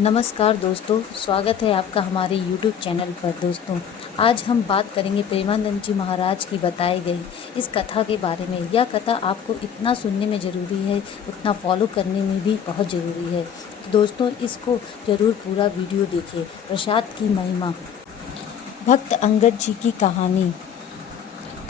नमस्कार दोस्तों, स्वागत है आपका हमारे YouTube चैनल पर। दोस्तों, आज हम बात करेंगे प्रेमानंद जी महाराज की बताई गई इस कथा के बारे में। यह कथा आपको इतना सुनने में ज़रूरी है, उतना फॉलो करने में भी बहुत ज़रूरी है। तो दोस्तों, इसको ज़रूर पूरा वीडियो देखिए। प्रसाद की महिमा। भक्त अंगद जी की कहानी।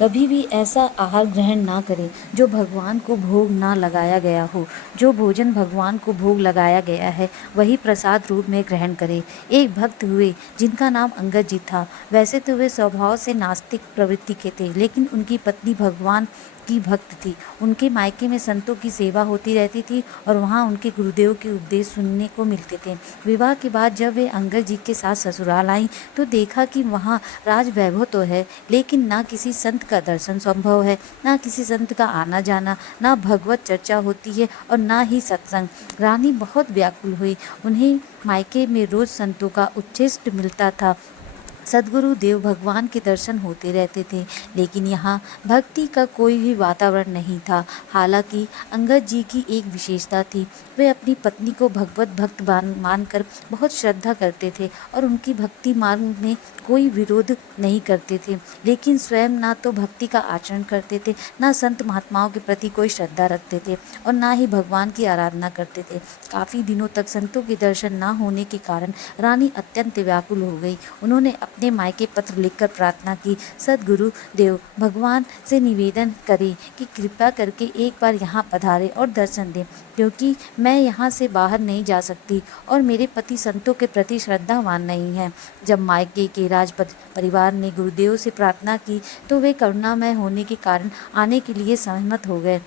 कभी भी ऐसा आहार ग्रहण ना करें जो भगवान को भोग ना लगाया गया हो। जो भोजन भगवान को भोग लगाया गया है वही प्रसाद रूप में ग्रहण करें। एक भक्त हुए जिनका नाम अंगद जी था। वैसे तो वे स्वभाव से नास्तिक प्रवृत्ति के थे, लेकिन उनकी पत्नी भगवान की भक्त थी। उनके मायके में संतों की सेवा होती रहती थी और वहाँ उनके गुरुदेव के उपदेश सुनने को मिलते थे। विवाह के बाद जब वे अंगद जी के साथ ससुराल आईं तो देखा कि वहाँ राज वैभव तो है, लेकिन ना किसी संत का दर्शन संभव है, ना किसी संत का आना जाना, ना भगवत चर्चा होती है और ना ही सत्संग। रानी बहुत व्याकुल हुई। उन्हें मायके में रोज संतों का उच्छिष्ट मिलता था। सद्गुरु देव भगवान के दर्शन होते रहते थे, लेकिन यहाँ भक्ति का कोई भी वातावरण नहीं था। हालांकि अंगद जी की एक विशेषता थी। वे अपनी पत्नी को भगवत भक्त मानकर बहुत श्रद्धा करते थे और उनकी भक्ति मार्ग में कोई विरोध नहीं करते थे, लेकिन स्वयं ना तो भक्ति का आचरण करते थे, ना संत महात्माओं के प्रति कोई श्रद्धा रखते थे और ना ही भगवान की आराधना करते थे। काफ़ी दिनों तक संतों के दर्शन न होने के कारण रानी अत्यंत व्याकुल हो गई। उन्होंने अपने मायके पत्र लिखकर प्रार्थना की, सद्गुरु देव भगवान से निवेदन करें कि कृपा करके एक बार यहाँ पधारें और दर्शन दें, क्योंकि मैं यहाँ से बाहर नहीं जा सकती और मेरे पति संतों के प्रति श्रद्धावान नहीं है। जब मायके के परिवार ने गुरुदेव से प्रार्थना की तो वे करुणामय होने के कारण आने के लिए सहमत हो गए।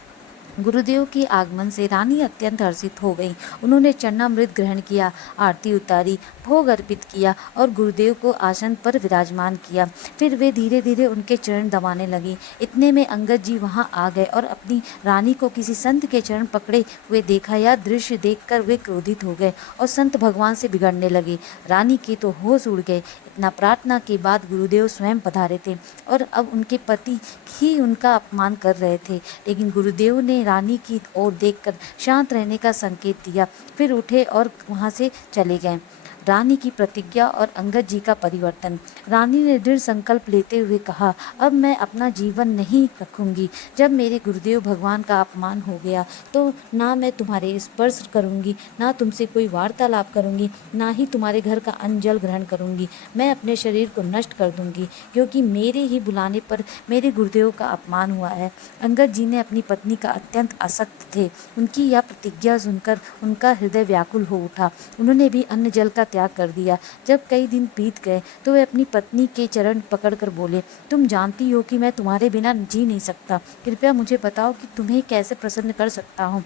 गुरुदेव के आगमन से रानी अत्यंत हर्षित हो गई। उन्होंने चरणामृत ग्रहण किया, आरती उतारी, भोग अर्पित किया और गुरुदेव को आसन पर विराजमान किया। फिर वे धीरे धीरे उनके चरण दबाने लगी। इतने में अंगद जी वहां आ गए और अपनी रानी को किसी संत के चरण पकड़े हुए देखा। यह दृश्य देखकर वे क्रोधित हो गए और संत भगवान से बिगड़ने लगे। रानी के तो होश उड़ गए। इतना प्रार्थना के बाद गुरुदेव स्वयं पधारे थे और अब उनके पति ही उनका अपमान कर रहे थे, लेकिन गुरुदेव ने रानी की ओर देखकर शांत रहने का संकेत दिया। फिर उठे और वहां से चले गए। रानी की प्रतिज्ञा और अंगद जी का परिवर्तन। रानी ने दृढ़ संकल्प लेते हुए कहा, अब मैं अपना जीवन नहीं रखूंगी। जब मेरे गुरुदेव भगवान का अपमान हो गया तो ना मैं तुम्हारे स्पर्श करूंगी, ना तुमसे कोई वार्तालाप करूंगी, ना ही तुम्हारे घर का अन्न जल ग्रहण करूंगी। मैं अपने शरीर को नष्ट कर दूंगी, क्योंकि मेरे ही बुलाने पर मेरे गुरुदेव का अपमान हुआ है। अंगद जी ने अपनी पत्नी का अत्यंत आसक्त थे। उनकी यह प्रतिज्ञा सुनकर उनका हृदय व्याकुल हो उठा। उन्होंने भी अन्न जल का त्याग कर दिया। जब कई दिन बीत गए तो वे अपनी पत्नी के चरण पकड़कर बोले, तुम जानती हो कि मैं तुम्हारे बिना जी नहीं सकता। कृपया मुझे बताओ कि तुम्हें कैसे प्रसन्न कर सकता हूँ।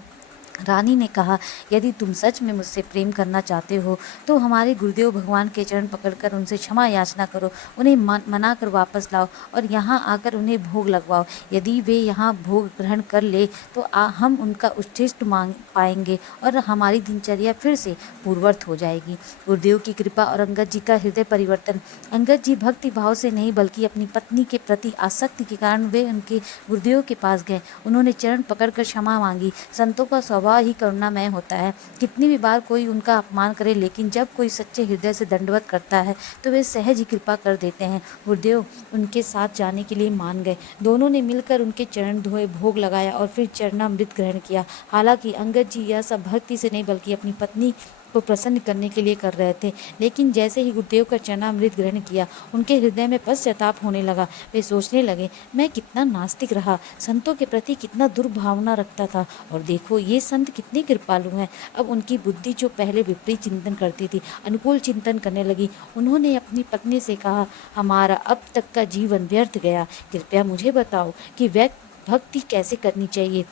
रानी ने कहा, यदि तुम सच में मुझसे प्रेम करना चाहते हो तो हमारे गुरुदेव भगवान के चरण पकड़कर उनसे क्षमा याचना करो, उन्हें मना कर वापस लाओ और यहाँ आकर उन्हें भोग लगवाओ। यदि वे यहाँ भोग ग्रहण कर ले तो हम उनका उच्छिष्ट मांग पाएंगे और हमारी दिनचर्या फिर से पूर्ववत हो जाएगी। गुरुदेव की कृपा और अंगद जी का हृदय परिवर्तन। अंगद जी भक्ति भाव से नहीं बल्कि अपनी पत्नी के प्रति आसक्ति के कारण वे उनके गुरुदेव के पास गए। उन्होंने चरण पकड़कर क्षमा मांगी। संतों का स्वभाव ही करुणामय होता है। कितनी भी बार कोई उनका अपमान करे, लेकिन जब कोई सच्चे हृदय से दंडवत करता है तो वे सहज ही कृपा कर देते हैं। गुरुदेव उनके साथ जाने के लिए मान गए। दोनों ने मिलकर उनके चरण धोए, भोग लगाया और फिर चरणामृत ग्रहण किया। हालांकि अंगद जी यह सब भक्ति से नहीं बल्कि अपनी पत्नी को प्रसन्न करने के लिए कर रहे थे, लेकिन जैसे ही गुरुदेव का चरणामृत ग्रहण किया उनके हृदय में पश्चाताप होने लगा। वे सोचने लगे, मैं कितना नास्तिक रहा, संतों के प्रति कितना दुर्भावना रखता था, और देखो ये संत कितने कृपालु हैं। अब उनकी बुद्धि जो पहले विपरीत चिंतन करती थी अनुकूल चिंतन करने लगी। उन्होंने अपनी पत्नी से कहा, हमारा अब तक का जीवन व्यर्थ गया। कृपया मुझे बताओ कि भक्ति कैसे करनी चाहिए।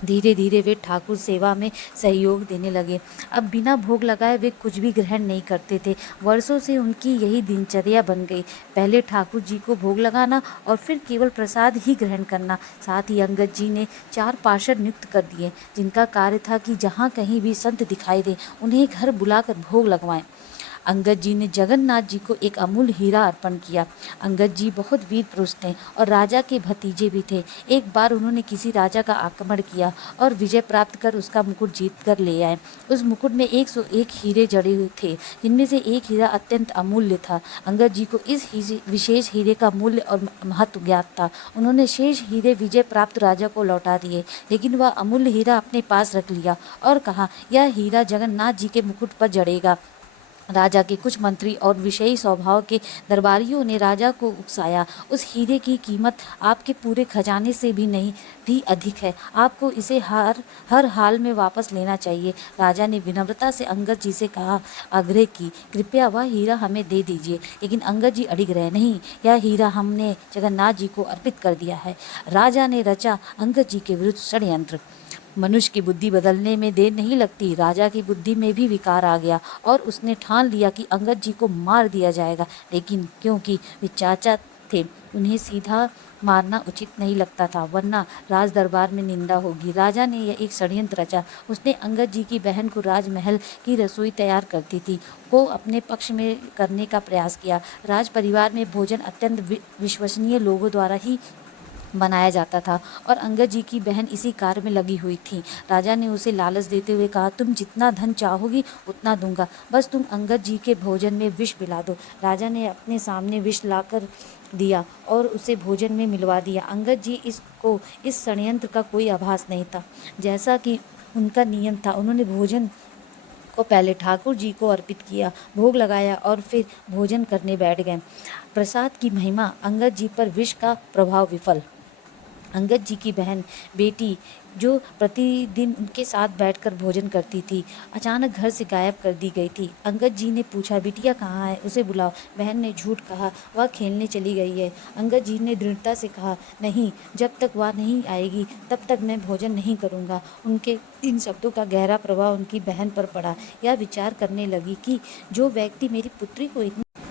धीरे धीरे वे ठाकुर सेवा में सहयोग देने लगे। अब बिना भोग लगाए वे कुछ भी ग्रहण नहीं करते थे। वर्षों से उनकी यही दिनचर्या बन गई। पहले ठाकुर जी को भोग लगाना और फिर केवल प्रसाद ही ग्रहण करना। साथ ही अंगद जी ने 4 पार्षद नियुक्त कर दिए, जिनका कार्य था कि जहाँ कहीं भी संत दिखाई दे उन्हें घर बुलाकर भोग लगवाएं। अंगद जी ने जगन्नाथ जी को एक अमूल्य हीरा अर्पण किया। अंगद जी बहुत वीर पुरुष थे और राजा के भतीजे भी थे। एक बार उन्होंने किसी राजा का आक्रमण किया और विजय प्राप्त कर उसका मुकुट जीत कर ले आए। उस मुकुट में 101 हीरे जड़े हुए थे, जिनमें से एक हीरा अत्यंत अमूल्य था। अंगद जी को इस विशेष हीरे का मूल्य और महत्व ज्ञात था। उन्होंने शेष हीरे विजय प्राप्त राजा को लौटा दिए, लेकिन वह अमूल्य हीरा अपने पास रख लिया और कहा, यह हीरा जगन्नाथ जी के मुकुट पर जड़ेगा। राजा के कुछ मंत्री और विषयी स्वभाव के दरबारियों ने राजा को उकसाया, उस हीरे की कीमत आपके पूरे खजाने से भी अधिक है, आपको इसे हर हाल में वापस लेना चाहिए। राजा ने विनम्रता से अंगद जी से आग्रह की, कृपया वह हीरा हमें दे दीजिए। लेकिन अंगद जी अड़िग रहे, नहीं, यह हीरा हमने जगन्नाथ जी को अर्पित कर दिया है। राजा ने रचा अंगद जी के विरुद्ध षड्यंत्र। मनुष्य की बुद्धि बदलने में देर नहीं लगती। राजा की बुद्धि में भी विकार आ गया और उसने ठान लिया कि अंगद जी को मार दिया जाएगा, लेकिन क्योंकि वे चाचा थे, उन्हें सीधा मारना उचित नहीं लगता था, वरना राज दरबार में निंदा होगी। राजा ने यह एक षड्यंत्र रचा। उसने अंगद जी की बहन को राजमहल की रसोई तैयार करती थी को अपने पक्ष में करने का प्रयास किया। राज परिवार में भोजन अत्यंत विश्वसनीय लोगों द्वारा ही बनाया जाता था और अंगद जी की बहन इसी कार्य में लगी हुई थी। राजा ने उसे लालच देते हुए कहा, तुम जितना धन चाहोगी उतना दूंगा, बस तुम अंगद जी के भोजन में विष मिला दो। राजा ने अपने सामने विष लाकर दिया और उसे भोजन में मिलवा दिया। अंगद जी इस षड्यंत्र का कोई आभास नहीं था। जैसा कि उनका नियम था, उन्होंने भोजन को पहले ठाकुर जी को अर्पित किया, भोग लगाया और फिर भोजन करने बैठ गए। प्रसाद की महिमा, अंगद जी पर विष का प्रभाव विफल। अंगद जी की बहन बेटी जो प्रतिदिन उनके साथ बैठकर भोजन करती थी, अचानक घर से गायब कर दी गई थी। अंगद जी ने पूछा, बिटिया कहाँ है, उसे बुलाओ। बहन ने झूठ कहा, वह खेलने चली गई है। अंगद जी ने दृढ़ता से कहा, नहीं, जब तक वह नहीं आएगी तब तक मैं भोजन नहीं करूँगा। उनके इन शब्दों का गहरा प्रभाव उनकी बहन पर पड़ा। यह विचार करने लगी कि जो व्यक्ति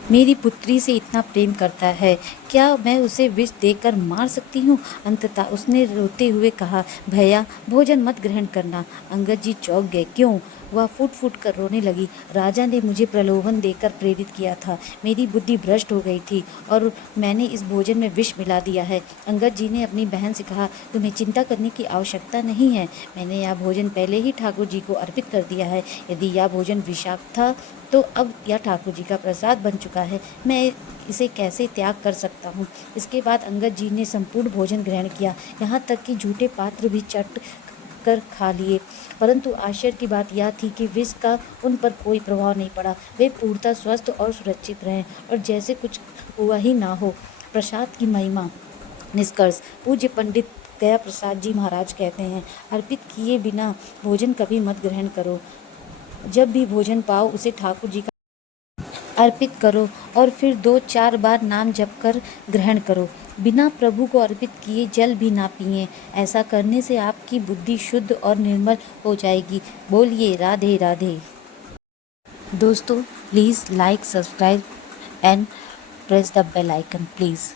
मेरी पुत्री से इतना प्रेम करता है, क्या मैं उसे विष देकर मार सकती हूँ? अंततः उसने रोते हुए कहा, भैया, भोजन मत ग्रहण करना। अंगद जी चौंक गए। क्यों? वह फूट फूट कर रोने लगी। राजा ने मुझे प्रलोभन देकर प्रेरित किया था, मेरी बुद्धि भ्रष्ट हो गई थी और मैंने इस भोजन में विष मिला दिया है। अंगद जी ने अपनी बहन से कहा, तुम्हें चिंता करने की आवश्यकता नहीं है, मैंने यह भोजन पहले ही ठाकुर जी को अर्पित कर दिया है। यदि यह भोजन विषाक्त था तो अब यह ठाकुर जी का प्रसाद बन चुका है, मैं इसे कैसे त्याग कर सकता हूँ। इसके बाद अंगद जी ने संपूर्ण भोजन ग्रहण किया, यहाँ तक कि झूठे पात्र भी चट कर खा लिए। परंतु आश्चर्य की बात यह थी कि विष का उन पर कोई प्रभाव नहीं पड़ा। वे पूर्णतः स्वस्थ और सुरक्षित रहे और जैसे कुछ हुआ ही ना हो। प्रसाद की महिमा। निष्कर्ष, पूज्य पंडित गया प्रसाद जी महाराज कहते हैं, अर्पित किए बिना भोजन कभी मत ग्रहण करो। जब भी भोजन पाओ उसे ठाकुर जी का अर्पित करो और फिर 2-4 बार नाम जप कर ग्रहण करो। बिना प्रभु को अर्पित किए जल भी ना पिए। ऐसा करने से आपकी बुद्धि शुद्ध और निर्मल हो जाएगी। बोलिए राधे राधे। दोस्तों, please like, subscribe and press the bell icon please.